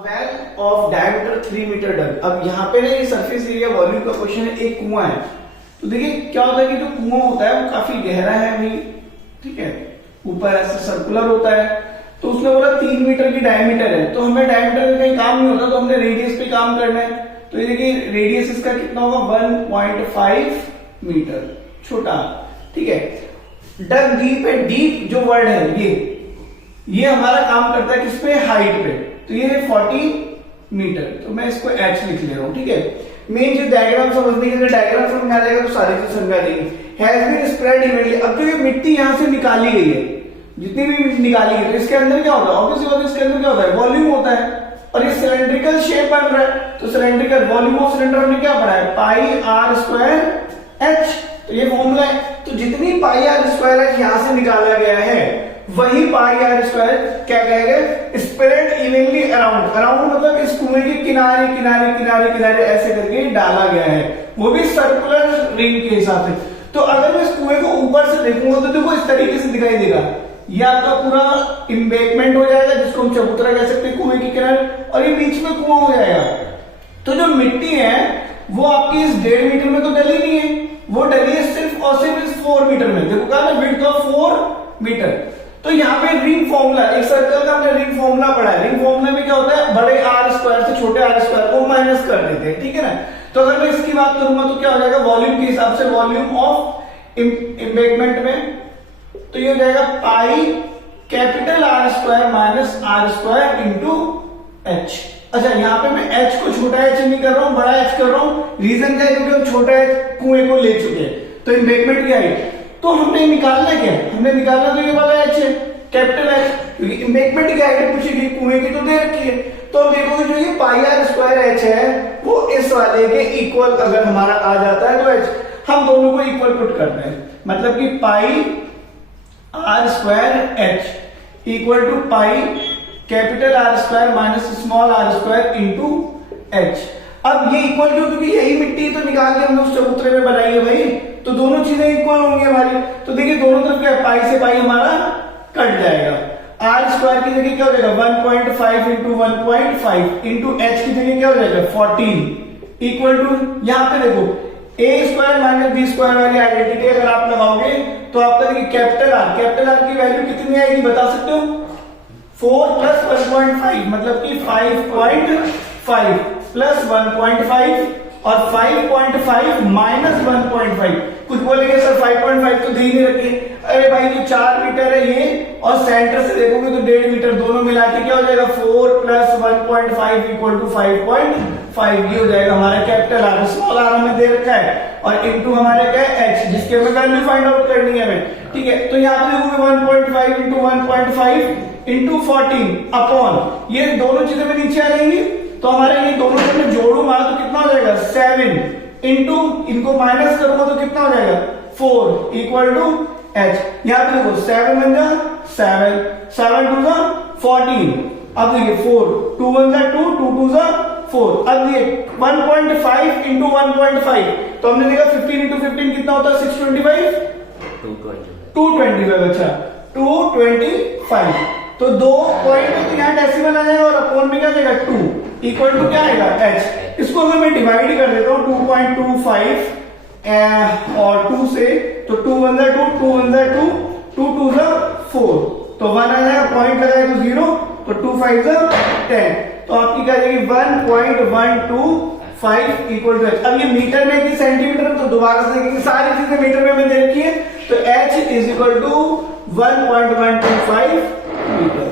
Well of diameter 3 metre डग। अब यहाँ पे ना ये सरफेस एरिया वॉल्यूम का क्वेश्चन है, एक कुआं है। तो देखिए क्या होता है कि जो कुआं होता है वो काफी गहरा है भाई, ठीक है, ऊपर ऐसा सर्कुलर होता है। तो उसने बोला 3 मीटर की डायमीटर है, तो हमें डायमीटर का कहीं काम नहीं होता, तो हमने रेडियस पे काम करना है। तो ये देखिए रेडियस इसका कितना होगा 1.5 मीटर, छोटा, ठीक है। डग डीप है, डीप जो वर्ड है ये हमारा काम करता है किस पे, हाइट पे। तो ये है 40 मीटर, तो मैं इसको h लिख ले रहा हूं, ठीक है। मेन जो डायग्राम समझने के लिए डायग्राम समझ में आ जाएगा तो सारी चीज समझा देंगे। Has been spread evenly. अब जो ये मिट्टी यहां से निकाली गई है, जितनी भी निकाली गई, तो इसके अंदर क्या होता है, ऑब्वियसली बात है, इसके अंदर क्या होता है, वॉल्यूम होता है। और ये सिलेंड्रिकल शेप बन रहा है, तो सिलेंड्रिकल वॉल्यूम ऑफ सिलेंडर हमने क्या पढ़ा है, पाई आर स्क्वायर एच। तो ये फॉर्मूला है। तो जितनी पाई आर स्क्वायर एच यहां से निकाला गया है, वही पाई आर स्क्वायर क्या कहेगा, स्प्रेड इवनली अराउंड। अराउंड मतलब इस कुएं के किनारे किनारे किनारे किनारे ऐसे करके डाला गया है, वो भी सर्कुलर रिंग के हिसाब से। तो अगर मैं इस कुएं को ऊपर से देखूंगा तो देखो इस तरीके से दिखाई देगा। ये आपका पूरा इम्बेकमेंट हो जाएगा, जिसको हम चबूतरा कह सकते हैं कुएं के किनारे, और ये बीच में कुआं हो जाएगा। तो जो मिट्टी है वो आपकी इस 1.5 मीटर में तो डली नहीं है, वो डली है सिर्फ और सिर्फ इस 4 मीटर में। देखो कहा ना, विड्थ ऑफ 4 मीटर। तो यहाँ पे रिंग फॉर्मूला, एक सर्कल का हमने रिंग फॉर्मूला पढ़ा है। रिंग फॉर्मूला में क्या होता है, बड़े आर स्क्वायर से छोटे आर स्क्वायर को माइनस कर देते हैं, ठीक है ना। तो अगर मैं इसकी बात करूंगा तो क्या हो जाएगा, वॉल्यूम के हिसाब से, वॉल्यूम ऑफ इम्बेकमेंट में, तो ये हो जाएगा pi capital R square minus R square into H. अच्छा, यहाँ पे मैं एच को छोटा एच नहीं कर रहा हूँ, बड़ा एच कर रहा हूँ। रीजन क्या है, क्योंकि हम छोटा एच कुएं को ले चुके हैं। तो इम्बेकमेंट की हाइट तो हमने निकालना क्या है, हमने निकालना तो ये वाला एच है, कैपिटल एच, क्योंकि इम्बेकमेंट की हाइट पूछी गई, कुएं की तो दे रखी है। तो देखोगे जो ये पाई आर स्क्वायर एच है वो इस वाले के इक्वल अगर हमारा आ जाता है तो एच हम दोनों को इक्वल पुट करते हैं। मतलब कि pi R square H equal to pi capital R square minus small R square into H. अब ये इक्वल क्यों, क्योंकि यही मिट्टी तो निकाल के हमने उस चबूतरे में बनाई है भाई, तो दोनों चीजें इक्वल होंगी हमारी। तो देखिए दोनों तरफ क्या है, पाई से पाई हमारा कट जाएगा। आर स्क्वायर की जगह क्या हो जाएगा 1.5 इंटू 1.5 इंटू एच की जगह क्या हो जाएगा 14 इक्वल टू, यहाँ पे देखो ए स्क्वायर माइनस बी स्क्वायर वाली आइडेंटिटी अगर आप लगाओगे तो आपका देखिए कैपिटल आर की वैल्यू कितनी आएगी बता सकते हो, 4 प्लस 1.5 मतलब कि 5.5 प्लस 1.5 और 5.5 माइनस 1.5। कुछ बोलेंगे सर 5.5 तो दे ही नहीं रखी। अरे भाई जो 4 मीटर है ये, और सेंटर से देखोगे तो 1.5 मीटर, दोनों मिला के क्या हो जाएगा 4 प्लस 1.5 इक्वल टू 5.5। ये हो जाएगा हमारा कैपिटल आर। स्मॉल आर हमें दे रखा है और इंटू हमारे क्या है एच, जिसके हमें वैल्यू फाइंड आउट करनी है हमें, ठीक है। तो यहाँ पे देखोगे 1.5 इंटू 1.5 इंटू 14 अपॉन, ये दोनों चीजें में नीचे आ जाएंगी। तो हमारे ये दोनों चीजें जोड़ूंगा तो कितना हो जाएगा 7 इंटू, इनको माइनस करूंगा तो कितना हो जाएगा 4 इक्वल टू एच। यहाँ पे देखो 7 बन जा 7, 7 टू जा 14। अब देखिए 4, 2 1 जा 2, 2 2 जा 4। अब ये 1.5 इंटू 1.5, तो हमने देखा 15 इंटू 15 कितना होता है 625, 225। अच्छा 225। तो 2 पॉइंट में तो यहाँ डेसिमल आ जाएगा और अपॉन में क्या जाएगा 2 इक्वल टू क्या आएगा एच। इसको अगर मैं डिवाइड कर देता हूँ 2.25 और 2 से, तो 2 1 जा 2, 2 1 जा 2, 2 2 जा 4, तो 1 आ जाएगा, पॉइंट लगाए तो 0, तो 2 5 जा 10। तो आपकी क्या जाएगी 1.125 इक्वल टू एच। अब ये मीटर में कि सेंटीमीटर में, तो दोबारा से देखेंगे, सारी चीजें मीटर में दे रखी है। तो H is equal to 1.125 metre.